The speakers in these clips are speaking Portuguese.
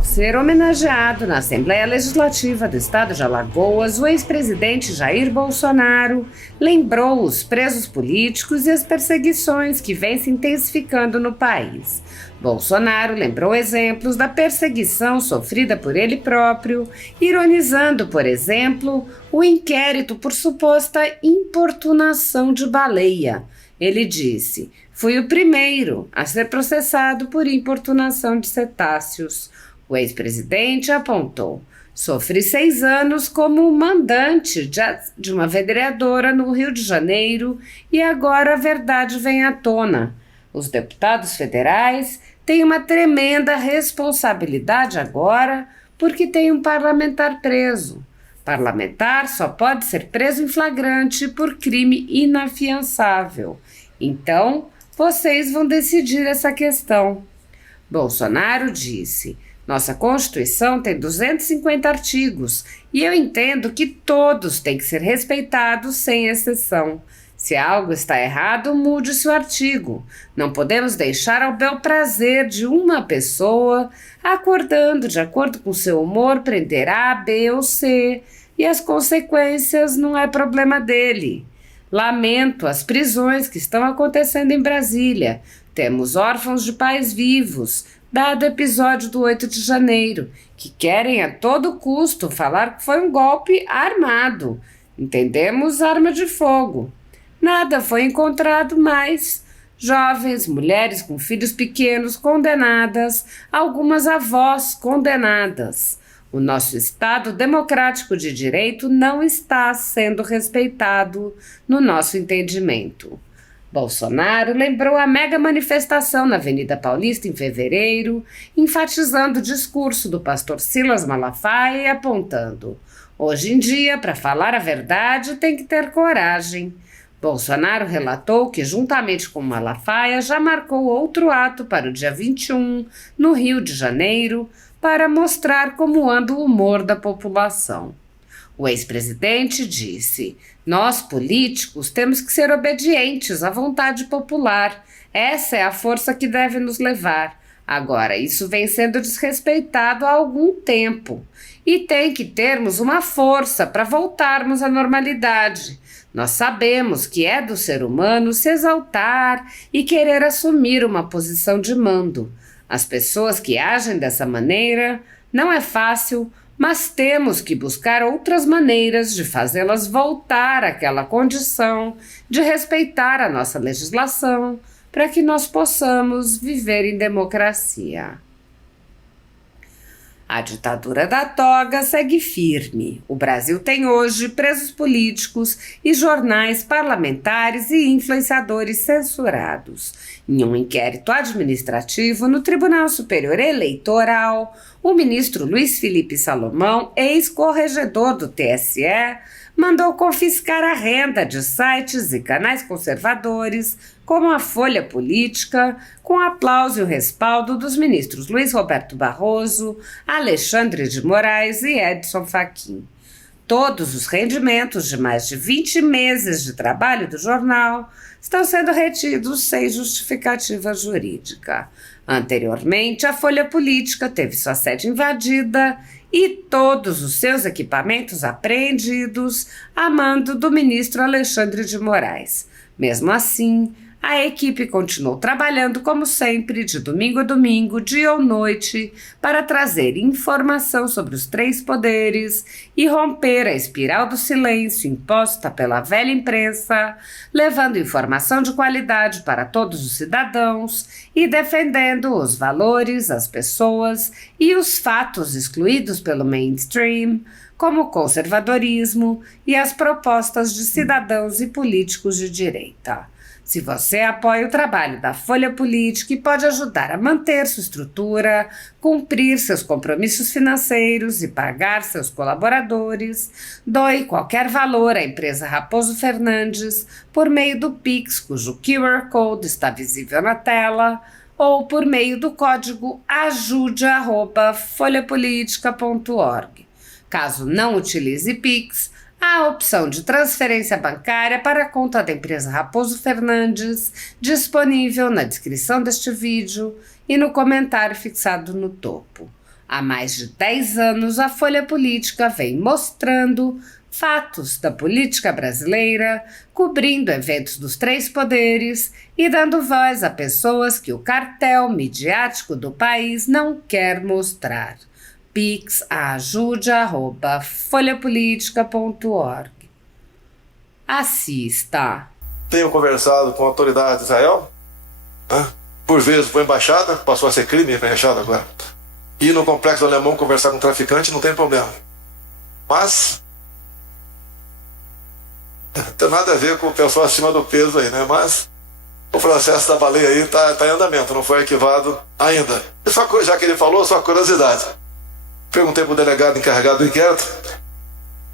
Ao ser homenageado na Assembleia Legislativa do Estado de Alagoas, o ex-presidente Jair Bolsonaro lembrou os presos políticos e as perseguições que vêm se intensificando no país. Bolsonaro lembrou exemplos da perseguição sofrida por ele próprio, ironizando, por exemplo, o inquérito por suposta importunação de baleia. Ele disse: "Fui o primeiro a ser processado por importunação de cetáceos." O ex-presidente apontou: "Sofri 6 anos como mandante de uma vereadora no Rio de Janeiro e agora a verdade vem à tona. Os deputados federais têm uma tremenda responsabilidade agora porque tem um parlamentar preso. Parlamentar só pode ser preso em flagrante por crime inafiançável. Então, vocês vão decidir essa questão." Bolsonaro disse: "Nossa Constituição tem 250 artigos e eu entendo que todos têm que ser respeitados sem exceção. Se algo está errado, mude-se o artigo. Não podemos deixar ao bel prazer de uma pessoa, acordando de acordo com seu humor, prender A, B ou C, e as consequências não é problema dele. Lamento as prisões que estão acontecendo em Brasília. Temos órfãos de pais vivos, dado o episódio do 8 de janeiro, que querem a todo custo falar que foi um golpe armado. Entendemos arma de fogo. Nada foi encontrado mais. Jovens, mulheres com filhos pequenos condenadas, algumas avós condenadas. O nosso Estado democrático de direito não está sendo respeitado no nosso entendimento." Bolsonaro lembrou a mega manifestação na Avenida Paulista em fevereiro, enfatizando o discurso do pastor Silas Malafaia e apontando: "Hoje em dia, para falar a verdade, tem que ter coragem." Bolsonaro relatou que, juntamente com Malafaia, já marcou outro ato para o dia 21, no Rio de Janeiro, para mostrar como anda o humor da população. O ex-presidente disse: "Nós, políticos, temos que ser obedientes à vontade popular. Essa é a força que deve nos levar. Agora, isso vem sendo desrespeitado há algum tempo. E tem que termos uma força para voltarmos à normalidade. Nós sabemos que é do ser humano se exaltar e querer assumir uma posição de mando. As pessoas que agem dessa maneira não é fácil, mas temos que buscar outras maneiras de fazê-las voltar àquela condição de respeitar a nossa legislação para que nós possamos viver em democracia." A ditadura da toga segue firme. O Brasil tem hoje presos políticos e jornais parlamentares e influenciadores censurados. Em um inquérito administrativo no Tribunal Superior Eleitoral, o ministro Luiz Felipe Salomão, ex-corregedor do TSE, mandou confiscar a renda de sites e canais conservadores, como a Folha Política, com aplauso e o respaldo dos ministros Luiz Roberto Barroso, Alexandre de Moraes e Edson Fachin. Todos os rendimentos de mais de 20 meses de trabalho do jornal estão sendo retidos sem justificativa jurídica. Anteriormente, a Folha Política teve sua sede invadida e todos os seus equipamentos apreendidos a mando do ministro Alexandre de Moraes. Mesmo assim, a equipe continuou trabalhando como sempre, de domingo a domingo, dia ou noite, para trazer informação sobre os 3 poderes e romper a espiral do silêncio imposta pela velha imprensa, levando informação de qualidade para todos os cidadãos e defendendo os valores, as pessoas e os fatos excluídos pelo mainstream, como o conservadorismo e as propostas de cidadãos e políticos de direita. Se você apoia o trabalho da Folha Política e pode ajudar a manter sua estrutura, cumprir seus compromissos financeiros e pagar seus colaboradores, doe qualquer valor à empresa Raposo Fernandes por meio do Pix, cujo QR Code está visível na tela, ou por meio do código ajude@folhapolitica.org. Caso não utilize Pix, há a opção de transferência bancária para a conta da empresa Raposo Fernandes, disponível na descrição deste vídeo e no comentário fixado no topo. Há mais de 10 anos, a Folha Política vem mostrando fatos da política brasileira, cobrindo eventos dos três poderes e dando voz a pessoas que o cartel midiático do país não quer mostrar. Pix ajude@folhapolitica.org. Assista. Tenho conversado com a autoridade de Israel, por vezes com a embaixada, passou a ser crime a embaixada agora. Ir no complexo alemão conversar com um traficante não tem problema. Mas não tem nada a ver com o pessoal acima do peso aí, né? Mas o processo da baleia aí está em andamento, não foi arquivado ainda. E só, já que ele falou, só curiosidade. Perguntei para o delegado encarregado do inquérito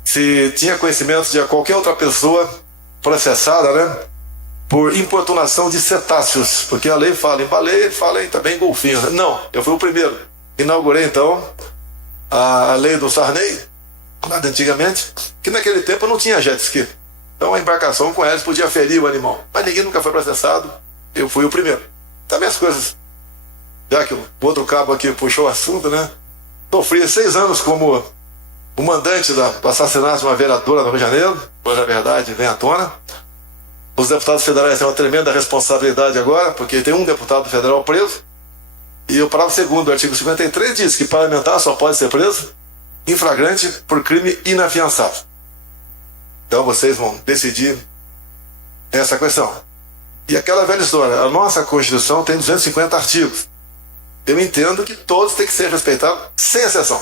se tinha conhecimento de qualquer outra pessoa processada, né, por importunação de cetáceos, porque a lei fala em baleia e fala também em golfinhos. Não, eu fui o primeiro. Inaugurei então a lei do Sarney, lá de antigamente, que naquele tempo não tinha jet ski. Então a embarcação com eles podia ferir o animal. Mas ninguém nunca foi processado, eu fui o primeiro. Também as coisas, já que o outro cabo aqui puxou o assunto, né? Sofri 6 anos como o mandante do assassinato de uma vereadora no Rio de Janeiro, hoje a verdade vem à tona. Os deputados federais têm uma tremenda responsabilidade agora, porque tem um deputado federal preso, e o parágrafo 2º do artigo 53 diz que parlamentar só pode ser preso em flagrante por crime inafiançável. Então vocês vão decidir essa questão. E aquela velha história, a nossa Constituição tem 250 artigos. Eu entendo que todos têm que ser respeitados, sem exceção.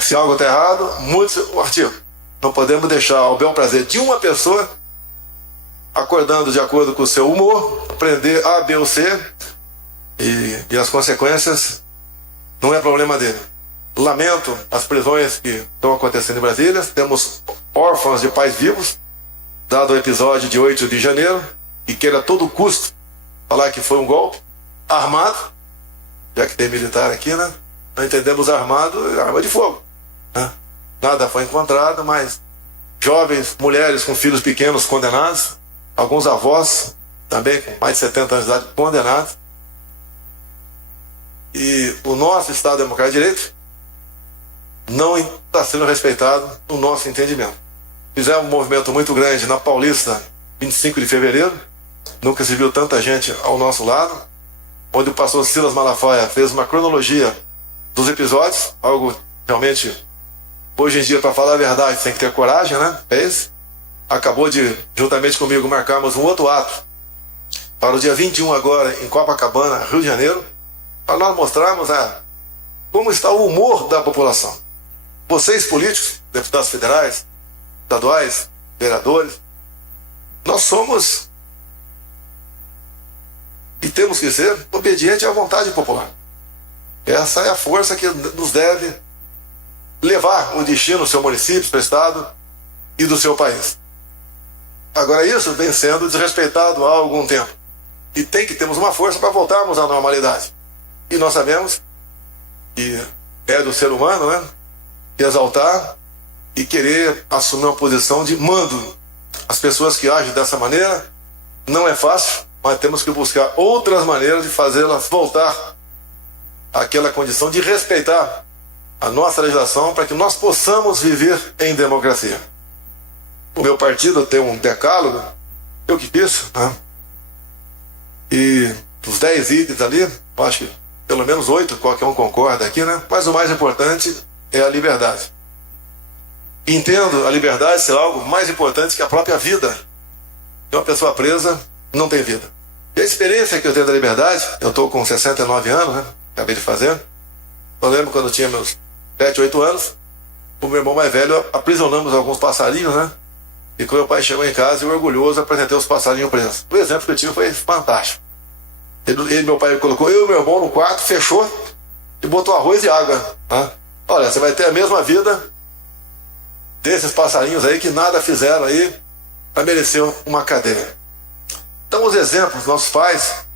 Se algo está errado, mude o artigo. Não podemos deixar ao bel prazer de uma pessoa, acordando de acordo com o seu humor, prender A, B ou C, e as consequências não é problema dele. Lamento as prisões que estão acontecendo em Brasília. Temos órfãos de pais vivos, dado o episódio de 8 de janeiro, e queira a todo custo falar que foi um golpe armado, já que tem militar aqui, né? Não entendemos armado, arma de fogo, né? Nada foi encontrado, mas jovens, mulheres com filhos pequenos condenados, alguns avós também com mais de 70 anos de idade condenados. E o nosso Estado Democrático de Direito não está sendo respeitado no nosso entendimento. Fizemos um movimento muito grande na Paulista, 25 de fevereiro, nunca se viu tanta gente ao nosso lado, onde o pastor Silas Malafaia fez uma cronologia dos episódios, algo realmente, hoje em dia, para falar a verdade, tem que ter coragem, né? Fez. Acabou de, juntamente comigo, marcarmos um outro ato para o dia 21 agora, em Copacabana, Rio de Janeiro, para nós mostrarmos como está o humor da população. Vocês, políticos, deputados federais, estaduais, vereadores, nós somos e temos que ser obedientes à vontade popular. Essa é a força que nos deve levar o destino do seu município, do seu estado e do seu país. Agora isso vem sendo desrespeitado há algum tempo. E tem que termos uma força para voltarmos à normalidade. E nós sabemos que é do ser humano, né, exaltar e querer assumir uma posição de mando. As pessoas que agem dessa maneira não é fácil, mas temos que buscar outras maneiras de fazê-las voltar àquela condição de respeitar a nossa legislação para que nós possamos viver em democracia. O meu partido tem um decálogo, eu que fiz, né? E os 10 itens ali, acho que pelo menos 8, qualquer um concorda aqui, né? Mas o mais importante é a liberdade. Entendo a liberdade ser algo mais importante que a própria vida. Uma pessoa presa não tem vida. E a experiência que eu tenho da liberdade, eu estou com 69 anos, né? Acabei de fazer. Eu lembro quando eu tinha meus 7, 8 anos, o meu irmão mais velho, aprisionamos alguns passarinhos, né? E quando meu pai chegou em casa, eu orgulhoso apresentei os passarinhos presos. O exemplo que eu tive foi fantástico. Meu pai colocou eu e meu irmão no quarto, fechou e botou arroz e água. Né? Olha, você vai ter a mesma vida desses passarinhos aí que nada fizeram aí para merecer uma cadeia. Então os exemplos dos nossos pais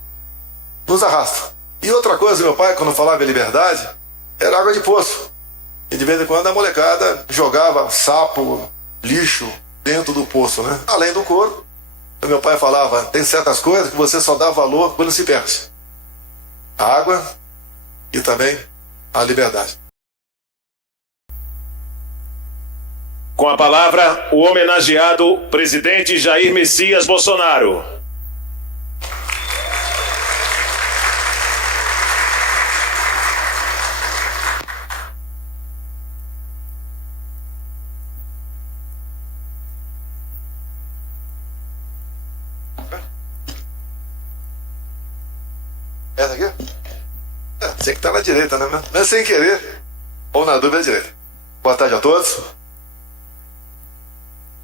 nos arrastam. E outra coisa, meu pai, quando falava em liberdade, era água de poço. E de vez em quando a molecada jogava sapo, lixo dentro do poço, né? Além do couro. Meu pai falava, tem certas coisas que você só dá valor quando se perde. A água e também à liberdade. Com a palavra, o homenageado presidente Jair Messias Bolsonaro. Essa aqui? Tinha que estar na direita, né? Mas sem querer, ou na dúvida, direita. Boa tarde a todos.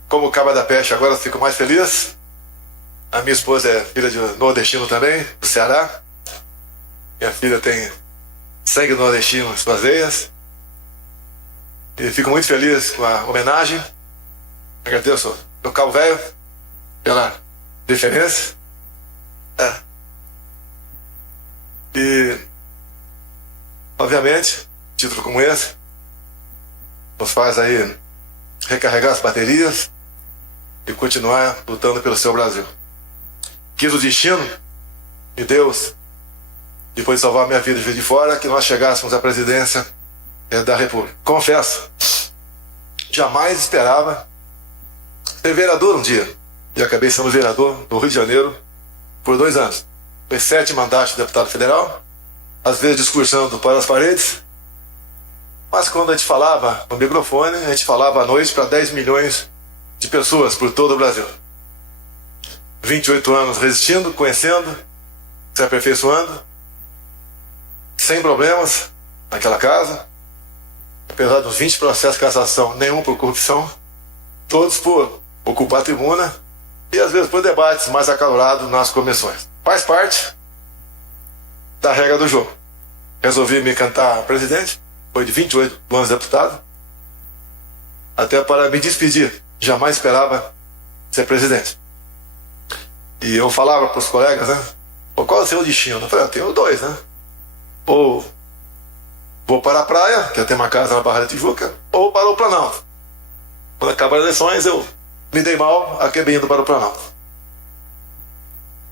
Como Caba da Peste, agora fico mais feliz. A minha esposa é filha de nordestino também, do Ceará. Minha filha tem sangue nordestino em suas veias. E fico muito feliz com a homenagem. Agradeço ao Cabo Velho pela deferência. E, obviamente, título como esse nos faz aí recarregar as baterias e continuar lutando pelo seu Brasil. Quis o destino e Deus, depois de salvar a minha vida de Juiz de Fora, que nós chegássemos à presidência da República. Confesso, jamais esperava ser vereador um dia. E acabei sendo vereador do Rio de Janeiro por 2 anos. Foi 7 mandatos de deputado federal, às vezes discursando para as paredes. Mas quando a gente falava no microfone, a gente falava à noite para 10 milhões de pessoas por todo o Brasil. 28 anos resistindo, conhecendo, se aperfeiçoando, sem problemas naquela casa. Apesar dos 20 processos de cassação, nenhum por corrupção, todos por ocupar a tribuna e às vezes por debates mais acalorados nas comissões. Faz parte da regra do jogo. Resolvi me cantar presidente, foi de 28 anos deputado, até para me despedir. Jamais esperava ser presidente. E eu falava para os colegas, né? Qual é o seu destino? Eu falei, eu tenho 2, né? Ou vou para a praia, que eu tenho uma casa na Barra da Tijuca, ou para o Planalto. Quando acabaram as eleições, eu me dei mal, acabei indo para o Planalto.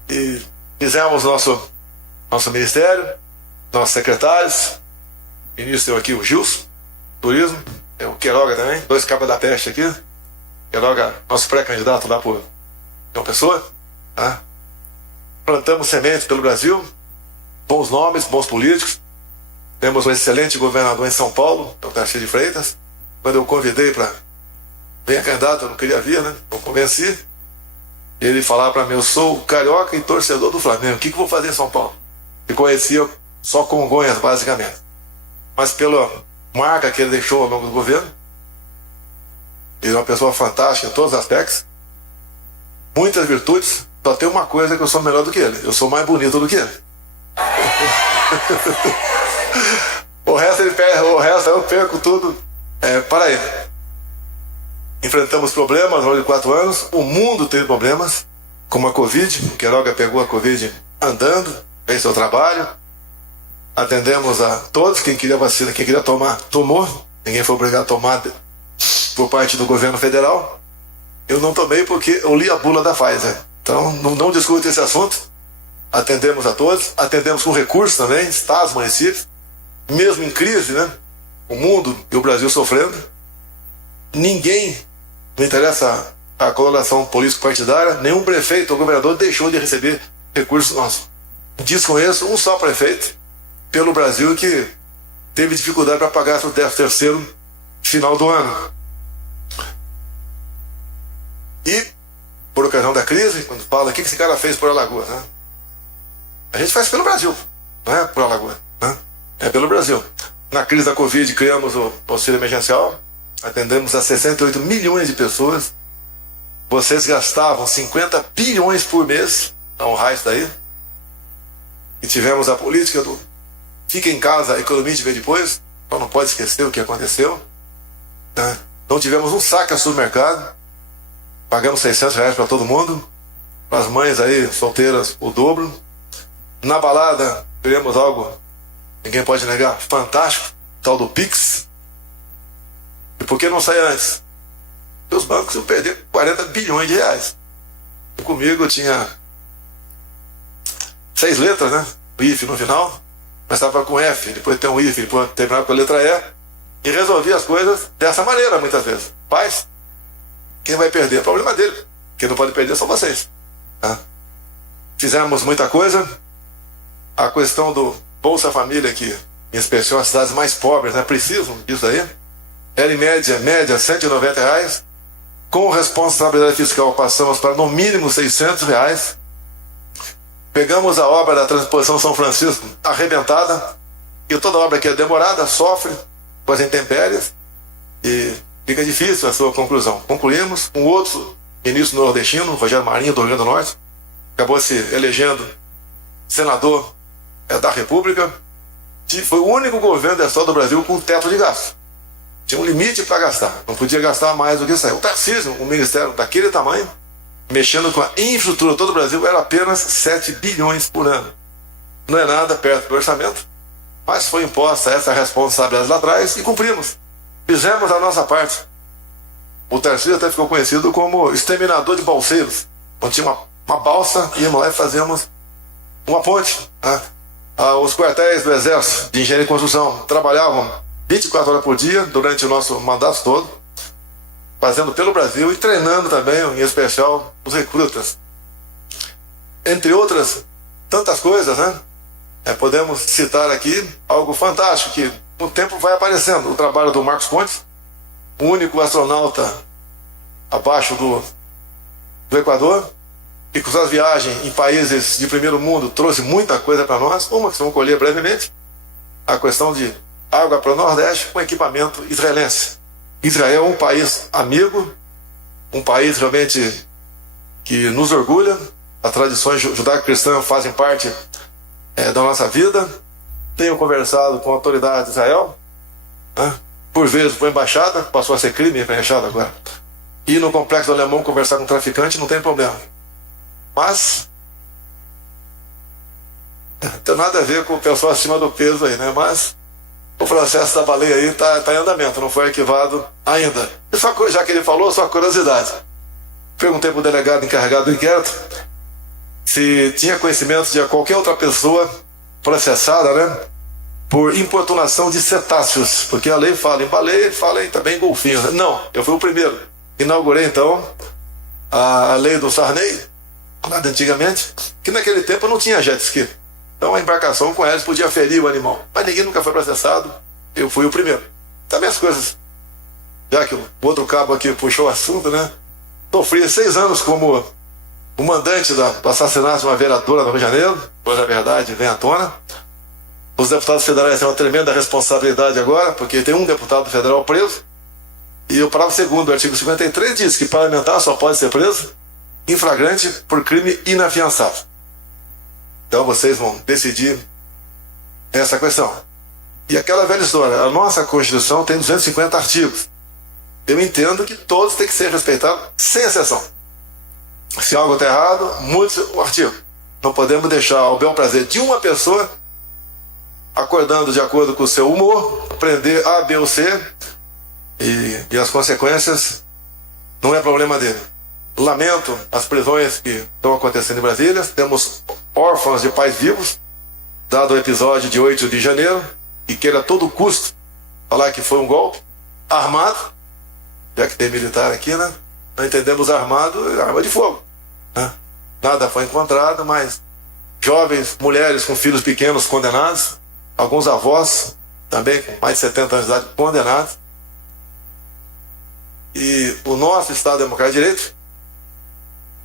E fizemos nosso ministério, nossos secretários. Início eu aqui o Gilson, turismo, tem o Queiroga também, 2 cabas da peste aqui. Queiroga, nosso pré-candidato lá por João Pessoa. Tá? Plantamos sementes pelo Brasil, bons nomes, bons políticos. Temos um excelente governador em São Paulo, o Tarcísio de Freitas. Quando eu convidei para vir candidato, eu não queria vir, né? Eu convenci. E ele falava para mim, eu sou carioca e torcedor do Flamengo, o que eu vou fazer em São Paulo? E conhecia só Congonhas, basicamente. Mas pela marca que ele deixou ao longo do governo, ele é uma pessoa fantástica em todos os aspectos, muitas virtudes, só tem uma coisa que eu sou melhor do que ele, eu sou mais bonito do que ele. O resto eu perco tudo para ele. Enfrentamos problemas ao longo de 4 anos, o mundo teve problemas, como a Covid, o Queiroga pegou a Covid andando, fez seu trabalho, atendemos a todos, quem queria vacina, quem queria tomar, tomou, ninguém foi obrigado a tomar por parte do governo federal. Eu não tomei porque eu li a bula da Pfizer, então não discuto esse assunto. Atendemos a todos, atendemos com recursos também, estados, municípios, mesmo em crise, né? O mundo e o Brasil sofrendo. Ninguém, não interessa a coloração político-partidária, nenhum prefeito ou governador deixou de receber recursos nossos. Desconheço um só prefeito pelo Brasil que teve dificuldade para pagar seu 13º final do ano. E, por ocasião da crise, quando fala o que esse cara fez por Alagoas, né? A gente faz pelo Brasil, não é por Alagoas, né? É pelo Brasil. Na crise da Covid, criamos o auxílio emergencial, atendemos a 68 milhões de pessoas. Vocês gastavam 50 bilhões por mês, a honrar isso daí. E tivemos a política do fica em casa, a economia de ver depois, então não pode esquecer o que aconteceu. Né? Não tivemos um saque ao supermercado, pagamos R$600 para todo mundo, para as mães aí solteiras o dobro. Na balada, criamos algo, ninguém pode negar, fantástico, tal do Pix. E por que não sai antes? Porque os bancos iam perder 40 bilhões de reais. E comigo tinha 6 letras, né? O IF no final. começava com F, depois tem um I, depois terminava com a letra E, e resolvia as coisas dessa maneira, muitas vezes. Paz, quem vai perder? É o problema dele. Quem não pode perder são vocês. Tá? Fizemos muita coisa. A questão do Bolsa Família, que em especial as cidades mais pobres, né, precisam disso aí, era em média R$190. Com responsabilidade fiscal passamos para no mínimo R$600. Pegamos a obra da Transposição São Francisco arrebentada, e toda obra que é demorada sofre com as intempéries e fica difícil a sua conclusão. Concluímos. Um outro ministro nordestino, Rogério Marinho, do Rio Grande do Norte, acabou se elegendo senador da República, e foi o único governo da história do Brasil com teto de gasto. Tinha um limite para gastar, não podia gastar mais do que isso aí. O Tarcísio, um ministério daquele tamanho, mexendo com a infraestrutura de todo o Brasil, era apenas 7 bilhões por ano. Não é nada perto do orçamento, mas foi imposta essa responsabilidade lá atrás e cumprimos. Fizemos a nossa parte. O Tarcísio até ficou conhecido como exterminador de balseiros. Quando tinha uma balsa, íamos lá e fazíamos uma ponte. Né? Os quartéis do Exército de Engenharia e Construção trabalhavam 24 horas por dia durante o nosso mandato todo, fazendo pelo Brasil e treinando também, em especial, os recrutas. Entre outras tantas coisas, né? Podemos citar aqui algo fantástico, que com o tempo vai aparecendo. O trabalho do Marcos Pontes, o único astronauta abaixo do Equador, e com suas viagens em países de primeiro mundo trouxe muita coisa para nós. Uma que vamos colher brevemente, a questão de água para o Nordeste com equipamento israelense. Israel é um país amigo, um país realmente que nos orgulha. As tradições judaico-cristãs fazem parte da nossa vida. Tenho conversado com a autoridade de Israel, né? Por vezes com a embaixada, passou a ser crime para a embaixada agora. E no complexo do Alemão conversar com traficante não tem problema. Mas não tem nada a ver com o pessoal acima do peso aí, né? Mas o processo da baleia aí está em andamento, não foi arquivado ainda. E só, já que ele falou, só curiosidade. Perguntei para o delegado encarregado do inquérito se tinha conhecimento de qualquer outra pessoa processada, né, por importunação de cetáceos, porque a lei fala em baleia e fala também em golfinhos. Não, eu fui o primeiro. Inaugurei então a lei do Sarney, lá de antigamente, que naquele tempo não tinha jet ski. Então a embarcação com eles podia ferir o animal. Mas ninguém nunca foi processado, eu fui o primeiro. Também as coisas, já que o outro cabo aqui puxou o assunto, né? Sofri 6 anos como o mandante do assassinato de uma vereadora no Rio de Janeiro, pois a verdade vem à tona. Os deputados federais têm uma tremenda responsabilidade agora, porque tem um deputado federal preso, e o parágrafo 2º do artigo 53 diz que parlamentar só pode ser preso em flagrante por crime inafiançável. Então vocês vão decidir essa questão. E aquela velha história, a nossa Constituição tem 250 artigos. Eu entendo que todos têm que ser respeitados, sem exceção. Se algo está errado, mude o artigo. Não podemos deixar ao bel prazer de uma pessoa, acordando de acordo com o seu humor, prender A, B ou C, e as consequências não é problema dele. Lamento as prisões que estão acontecendo em Brasília. Temos órfãos de pais vivos, dado o episódio de 8 de janeiro, e queira a todo custo falar que foi um golpe armado, já que tem militar aqui, né? Nós entendemos armado, arma de fogo, né? Nada foi encontrado, mas jovens, mulheres com filhos pequenos condenados, alguns avós também com mais de 70 anos de idade condenados. E o nosso Estado Democrático de Direito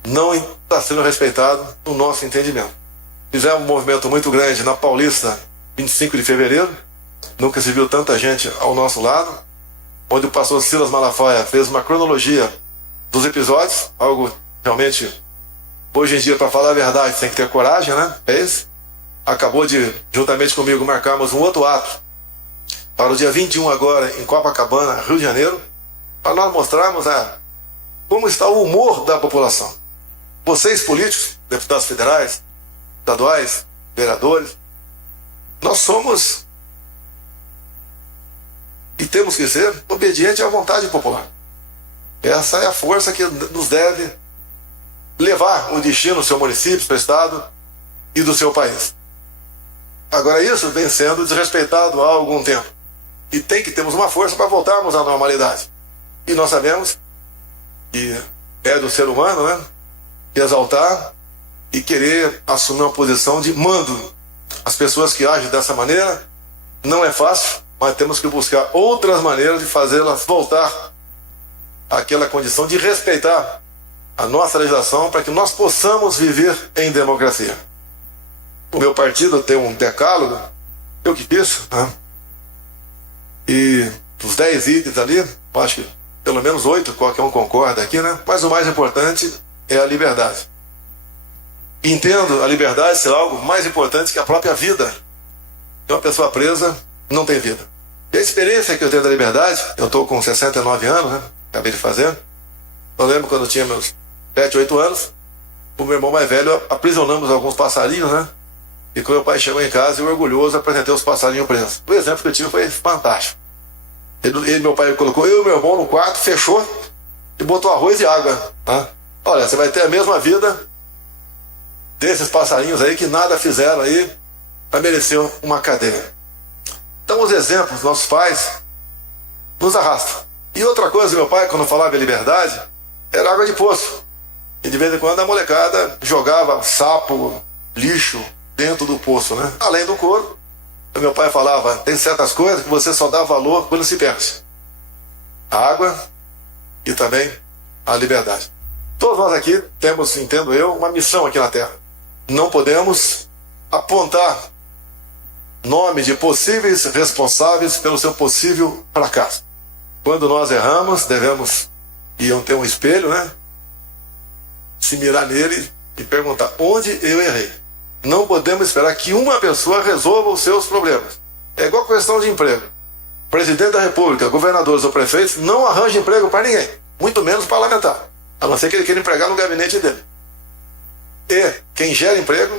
não está sendo respeitado no nosso entendimento. Fizemos um movimento muito grande na Paulista, 25 de fevereiro, nunca se viu tanta gente ao nosso lado, onde o pastor Silas Malafaia fez uma cronologia dos episódios, algo realmente, hoje em dia, para falar a verdade, tem que ter coragem, né? Fez. Acabou de, juntamente comigo, marcarmos um outro ato para o dia 21 agora, em Copacabana, Rio de Janeiro, para nós mostrarmos como está o humor da população. Vocês, políticos, deputados federais, estaduais, vereadores, nós somos e temos que ser obedientes à vontade popular. Essa é a força que nos deve levar o destino do seu município, do seu estado e do seu país. Agora isso vem sendo desrespeitado há algum tempo. E temos uma força para voltarmos à normalidade. E nós sabemos que é do ser humano, né? Exaltar e querer assumir uma posição de mando. As pessoas que agem dessa maneira não é fácil, mas temos que buscar outras maneiras de fazê-las voltar àquela condição de respeitar a nossa legislação para que nós possamos viver em democracia. O meu partido tem um decálogo, eu que fiz, né? E dos 10 itens ali, acho que pelo menos 8, qualquer um concorda aqui, né? Mas o mais importante é a liberdade. Entendo a liberdade ser algo mais importante que a própria vida. Uma pessoa presa não tem vida. E a experiência que eu tenho da liberdade, eu estou com 69 anos, né? Acabei de fazer. Eu lembro quando eu tinha meus 7, 8 anos, o meu irmão mais velho, aprisionamos alguns passarinhos, né? E quando meu pai chegou em casa, eu orgulhoso apresentei os passarinhos presos. O exemplo que eu tive foi fantástico. Meu pai colocou eu e meu irmão no quarto, fechou e botou arroz e água. Tá? Olha, você vai ter a mesma vida desses passarinhos aí que nada fizeram aí para merecer uma cadeia. Então os exemplos dos nossos pais nos arrastam. E outra coisa, meu pai, quando falava em liberdade, era água de poço. E de vez em quando a molecada jogava sapo, lixo dentro do poço, né? Além do couro, meu pai falava, tem certas coisas que você só dá valor quando se perde. A água e também a liberdade. Todos nós aqui temos, entendo eu, uma missão aqui na Terra. Não podemos apontar nome de possíveis responsáveis pelo seu possível fracasso. Quando nós erramos, devemos ir ter um espelho, né? Se mirar nele e perguntar onde eu errei. Não podemos esperar que uma pessoa resolva os seus problemas. É igual a questão de emprego. O presidente da República, governadores ou prefeitos não arranja emprego para ninguém, muito menos parlamentar, a não ser que ele queira empregar no gabinete dele. E quem gera emprego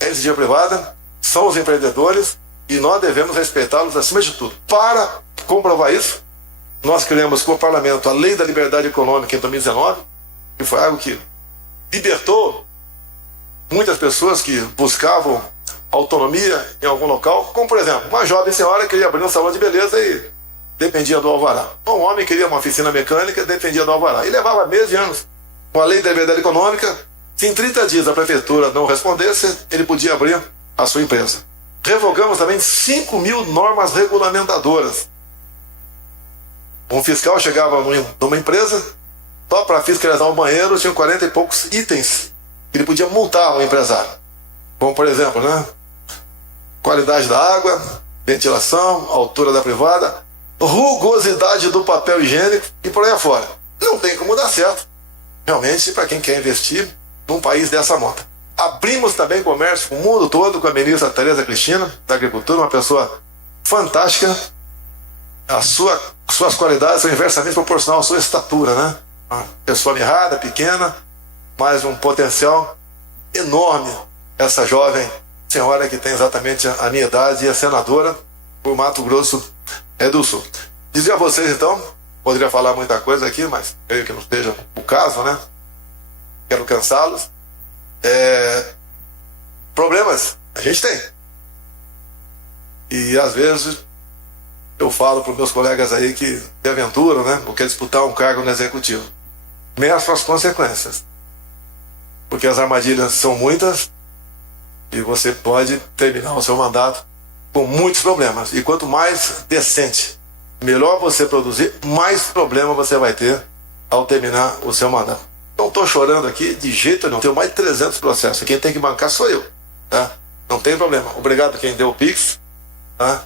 é a iniciativa privada, são os empreendedores, e nós devemos respeitá-los acima de tudo. Para comprovar isso, nós criamos com o parlamento a Lei da Liberdade Econômica em 2019, que foi algo que libertou muitas pessoas que buscavam autonomia em algum local, como por exemplo, uma jovem senhora queria abrir um salão de beleza e dependia do alvará. Um homem queria uma oficina mecânica e dependia do alvará. E levava meses e anos. Com a Lei da Liberdade Econômica, se em 30 dias a prefeitura não respondesse, ele podia abrir a sua empresa. Revogamos também 5.000 normas regulamentadoras. Um fiscal chegava numa empresa, só para fiscalizar um banheiro, tinha 40 e poucos itens que ele podia multar o empresário. Como, por exemplo, né? Qualidade da água, ventilação, altura da privada, rugosidade do papel higiênico e por aí afora. Não tem como dar certo, realmente, para quem quer investir num país dessa monta. Abrimos também comércio com o mundo todo com a ministra Tereza Cristina, da Agricultura, uma pessoa fantástica. Suas qualidades são inversamente proporcionais à sua estatura, né? Uma pessoa mirrada, pequena, mas um potencial enorme. Essa jovem senhora que tem exatamente a minha idade e é senadora por Mato Grosso do Sul. Dizer a vocês então, poderia falar muita coisa aqui, mas creio que não seja o caso, né? Quero cansá-los. Problemas a gente tem. E às vezes eu falo para os meus colegas aí que se aventuram, né? Ou quer disputar um cargo no executivo. Meçam as consequências. Porque as armadilhas são muitas e você pode terminar o seu mandato com muitos problemas. E quanto mais decente, melhor você produzir, mais problema você vai ter ao terminar o seu mandato. Não estou chorando aqui de jeito nenhum. Tenho mais de 300 processos. Quem tem que bancar sou eu. Tá? Não tem problema. Obrigado quem deu o Pix. Tá?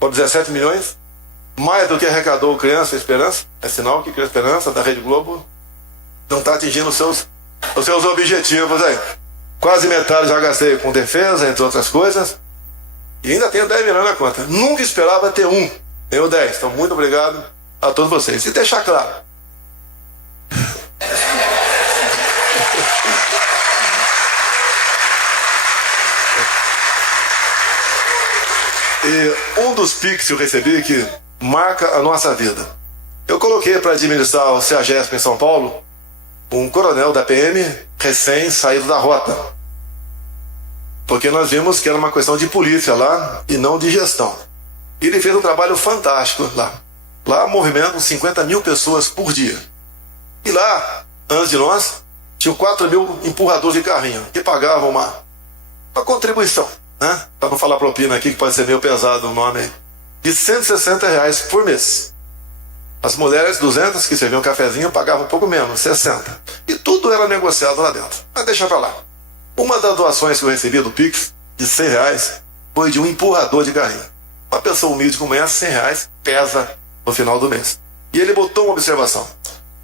Com 17 milhões. Mais do que arrecadou o Criança Esperança. É sinal que Criança Esperança da Rede Globo não está atingindo os seus objetivos aí. Quase metade já gastei com defesa, entre outras coisas. E ainda tenho 10 milhões na conta. Nunca esperava ter um. Tenho 10. Então, muito obrigado a todos vocês. E deixar claro. E um dos Pix que eu recebi que marca a nossa vida. Eu coloquei para administrar o CEAGESP em São Paulo um coronel da PM recém saído da rota. porque nós vimos que era uma questão de polícia lá e não de gestão. E ele fez um trabalho fantástico lá. Lá movimentam 50 mil pessoas por dia. E lá, antes de nós, tinham 4 mil empurradores de carrinho, que pagavam uma contribuição, né? Para não falar propina aqui, que pode ser meio pesado o nome aí, de R$160 por mês. As mulheres 200 que serviam um cafezinho pagavam um pouco menos, 60. E tudo era negociado lá dentro. Mas deixa pra lá. Uma das doações que eu recebi do Pix, de R$100, foi de um empurrador de carrinho. Uma pessoa humilde como essa, R$100 pesa no final do mês. E ele botou uma observação,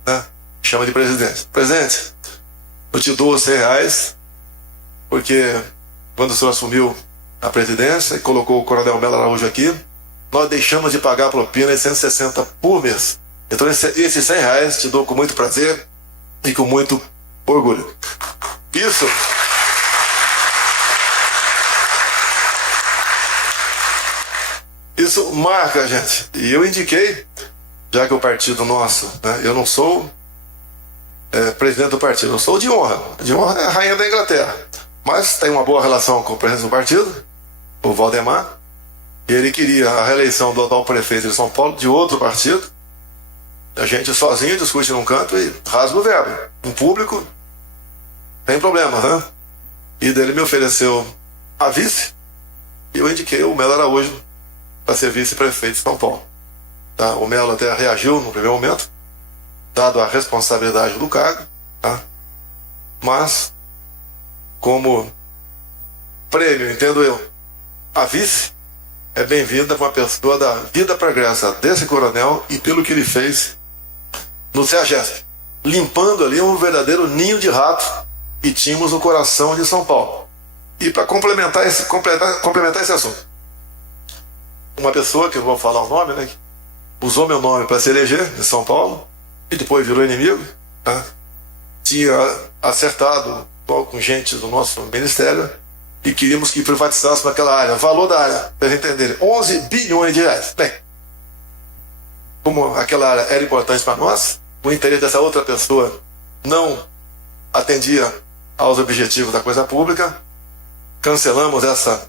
né? Chama de presidente. Presidente, eu te dou os R$100 porque quando o senhor assumiu a presidência e colocou o Coronel Melo Araújo aqui, nós deixamos de pagar a propina de 160 por mês. Então esses R$100 te dou com muito prazer e com muito orgulho. Isso marca a gente. E eu indiquei, já que o partido nosso, né, eu não sou presidente do partido, eu sou de honra. De honra é a rainha da Inglaterra. Mas tem uma boa relação com o presidente do partido, o Valdemar. E ele queria a reeleição do atual prefeito de São Paulo de outro partido. A gente sozinho discute num canto e rasga o verbo. Em público, tem problemas, né? E dele me ofereceu a vice, e eu indiquei o Melo Araújo para ser vice-prefeito de São Paulo. Tá? O Melo até reagiu no primeiro momento, dado a responsabilidade do cargo, tá? Mas, como prêmio, entendo eu, a vice é bem-vinda com uma pessoa da vida progressa desse coronel e pelo que ele fez no CEAGESP, limpando ali um verdadeiro ninho de rato que tínhamos no coração de São Paulo. E para complementar esse assunto, uma pessoa, que eu vou falar o nome, né, usou meu nome para se eleger em São Paulo e depois virou inimigo, tá? Tinha acertado com gente do nosso ministério e queríamos que privatizássemos aquela área. O valor da área, para vocês entenderem, 11 bilhões de reais. Bem, como aquela área era importante para nós, o interesse dessa outra pessoa não atendia aos objetivos da coisa pública, cancelamos essa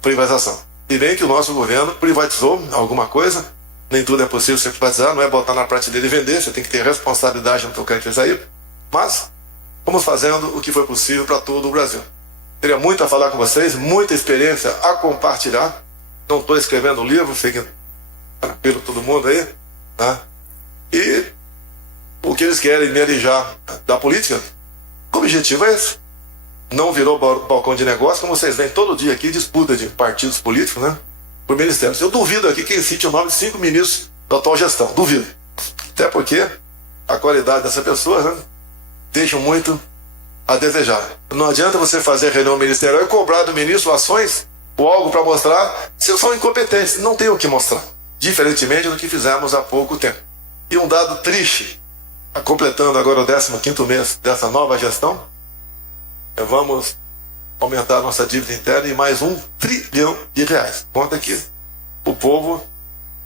privatização. E bem que o nosso governo privatizou alguma coisa, nem tudo é possível ser privatizar, não é botar na prateleira e vender, você tem que ter responsabilidade no tocante a isso aí, mas vamos fazendo o que foi possível para todo o Brasil. Teria muito a falar com vocês, muita experiência a compartilhar. Não estou escrevendo um livro, fiquem tranquilo todo mundo aí, tá? E o que eles querem me alijar da política, o objetivo é esse. Não virou balcão de negócio, como vocês veem todo dia aqui, disputa de partidos políticos, né? Por ministérios. Eu duvido aqui quem cite o nome de 5 ministros da atual gestão, duvido. Até porque a qualidade dessa pessoa, né, deixa muito a desejar. Não adianta você fazer reunião ministerial e cobrar do ministro ações ou algo para mostrar se são incompetentes. Não tem o que mostrar. Diferentemente do que fizemos há pouco tempo. E um dado triste, completando agora o 15º mês dessa nova gestão, vamos aumentar nossa dívida interna em mais R$1 trilhão. Conta que o povo,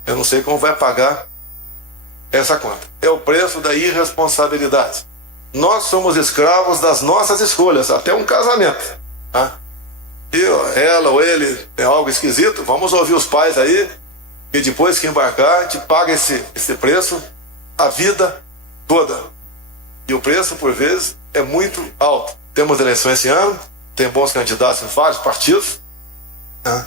eu não sei como vai pagar essa conta. É o preço da irresponsabilidade. Nós somos escravos das nossas escolhas, até um casamento, tá? E ela ou ele é algo esquisito, vamos ouvir os pais aí, e depois que embarcar, a gente paga esse preço a vida toda. E o preço, por vezes, é muito alto. Temos eleições esse ano, tem bons candidatos em vários partidos, né?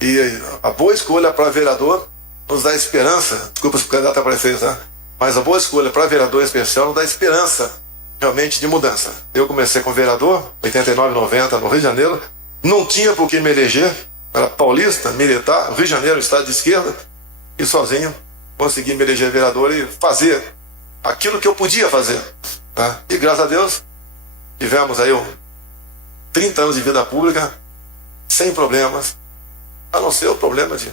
E a boa escolha para vereador nos dá esperança, desculpa se o candidato a prefeito, tá? Mas a boa escolha para vereador em especial nos dá esperança realmente de mudança. Eu comecei como vereador, 89, 90, no Rio de Janeiro, não tinha por que me eleger, era paulista, militar, Rio de Janeiro, estado de esquerda, e sozinho consegui me eleger vereador e fazer aquilo que eu podia fazer, tá? E graças a Deus, tivemos aí 30 anos de vida pública, sem problemas, a não ser o problema de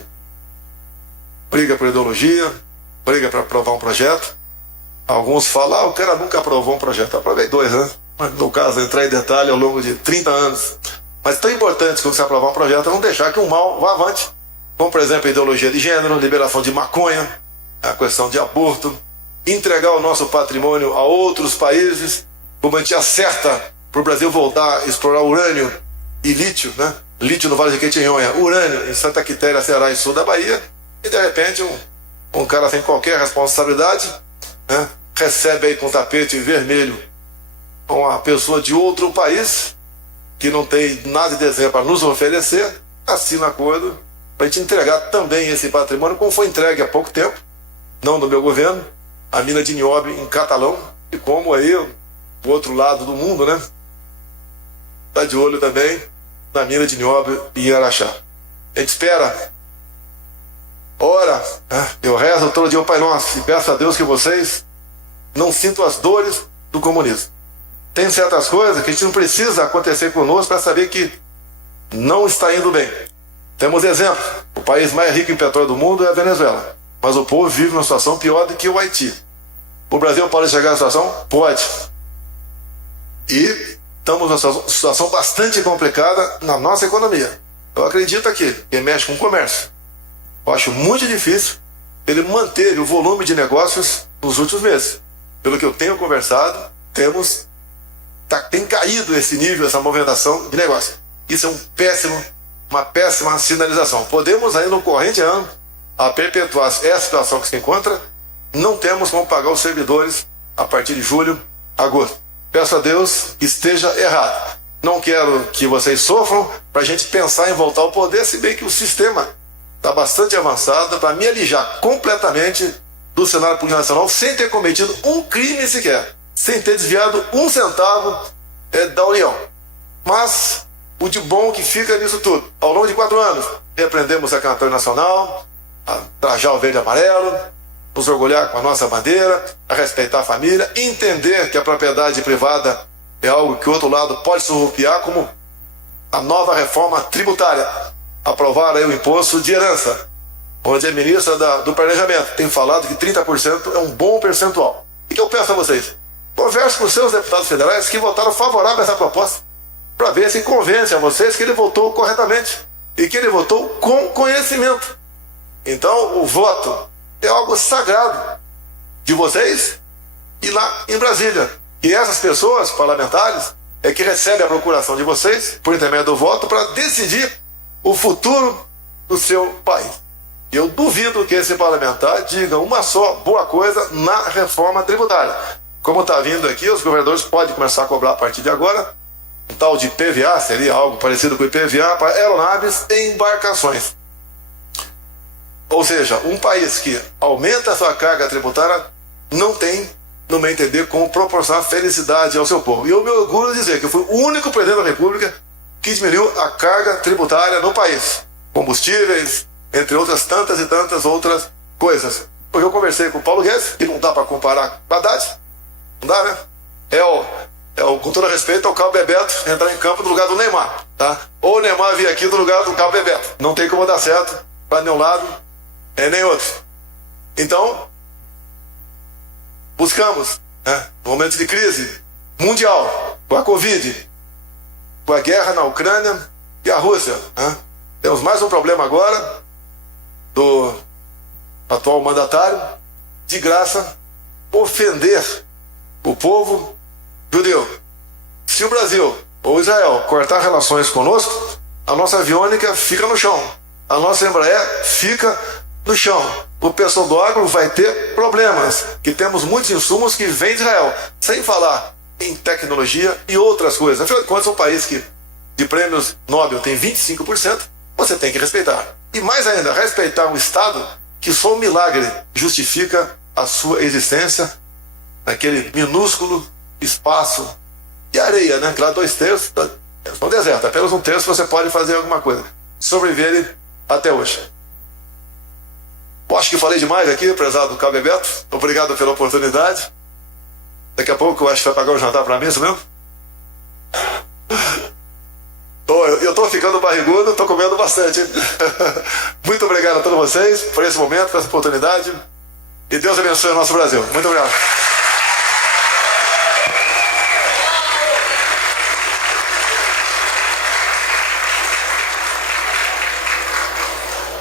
briga por ideologia, briga para aprovar um projeto. Alguns falam, o cara nunca aprovou um projeto. Eu aprovei 2, né? Mas no caso, entrar em detalhe ao longo de 30 anos. Mas tão importante quando você aprovar um projeto é não deixar que o mal vá avante. Como, por exemplo, a ideologia de gênero, liberação de maconha, a questão de aborto, entregar o nosso patrimônio a outros países, como a gente acerta para o Brasil voltar a explorar urânio e lítio, né? Lítio no Vale de Jequitinhonha, urânio em Santa Quitéria, Ceará e sul da Bahia, e de repente um cara sem qualquer responsabilidade, né? Recebe aí com tapete vermelho uma pessoa de outro país que não tem nada de desenho para nos oferecer, assina acordo para a gente entregar também esse patrimônio, como foi entregue há pouco tempo, não do meu governo, a mina de nióbio em Catalão, e como aí o outro lado do mundo, né, está de olho também na mina de nióbio em Araxá. A gente espera, ora, eu rezo todo dia o Pai Nosso e peço a Deus que vocês não sintam as dores do comunismo. Tem certas coisas que a gente não precisa acontecer conosco para saber que não está indo bem. Temos exemplo. O país mais rico em petróleo do mundo é a Venezuela, mas o povo vive numa situação pior do que o Haiti. O Brasil pode chegar à situação? Pode. E estamos numa situação bastante complicada na nossa economia. Eu acredito aqui, quem mexe com o comércio, eu acho muito difícil ele manter o volume de negócios nos últimos meses. Pelo que eu tenho conversado, tem caído esse nível, essa movimentação de negócio. Isso é uma péssima sinalização. Podemos aí no corrente ano a perpetuar essa situação que se encontra, não temos como pagar os servidores a partir de julho, agosto. Peço a Deus que esteja errado. Não quero que vocês sofram para a gente pensar em voltar ao poder, se bem que o sistema está bastante avançado para me alijar completamente do cenário político nacional sem ter cometido um crime sequer, sem ter desviado um centavo da União. Mas o de bom que fica nisso tudo, ao longo de 4 anos, repreendemos a cantora nacional, a trajar o verde e amarelo, nos orgulhar com a nossa bandeira, a respeitar a família, entender que a propriedade privada é algo que o outro lado pode surrupiar, como a nova reforma tributária, aprovar aí o imposto de herança, onde a ministra do Planejamento tem falado que 30% é um bom percentual. E que eu peço a vocês, converse com os seus deputados federais que votaram favorável a essa proposta, para ver se convence a vocês que ele votou corretamente e que ele votou com conhecimento. Então, o voto é algo sagrado de vocês e lá em Brasília. E essas pessoas parlamentares é que recebem a procuração de vocês, por intermédio do voto, para decidir o futuro do seu país. E eu duvido que esse parlamentar diga uma só boa coisa na reforma tributária. Como está vindo aqui, os governadores podem começar a cobrar a partir de agora um tal de PVA, seria algo parecido com o IPVA para aeronaves e embarcações. Ou seja, um país que aumenta a sua carga tributária não tem, no meu entender, como proporcionar felicidade ao seu povo. E eu me orgulho de dizer que eu fui o único presidente da República que diminuiu a carga tributária no país. Combustíveis, entre outras tantas e tantas outras coisas. Porque eu conversei com o Paulo Guedes, e não dá para comparar com a Haddad. Não dá, né? Com todo respeito, é o Cabo Bebeto entrar em campo no lugar do Neymar, tá? Ou o Neymar vir aqui no lugar do Cabo Bebeto. Não tem como dar certo para nenhum lado, nem outro. Então, buscamos, né, momentos de crise mundial, com a Covid, com a guerra na Ucrânia e a Rússia, né? Temos mais um problema agora do atual mandatário, de graça, ofender o povo judeu. Se o Brasil ou Israel cortar relações conosco, a nossa aviônica fica no chão, a nossa Embraer fica no chão. O pessoal do agro vai ter problemas, que temos muitos insumos que vêm de Israel, sem falar em tecnologia e outras coisas. Afinal de contas, um país que de prêmios Nobel tem 25%, você tem que respeitar. E mais ainda, respeitar um Estado que só um milagre justifica a sua existência naquele minúsculo espaço de areia, né? Que lá 2/3 é um deserto, apenas 1/3 você pode fazer alguma coisa. Sobreviver até hoje. Eu acho que falei demais aqui, prezado Cabo Bebeto. Obrigado pela oportunidade. Daqui a pouco eu acho que vai pagar o jantar para mim, isso mesmo? Eu estou ficando barrigudo, estou comendo bastante. Muito obrigado a todos vocês por esse momento, por essa oportunidade. E Deus abençoe o nosso Brasil. Muito obrigado.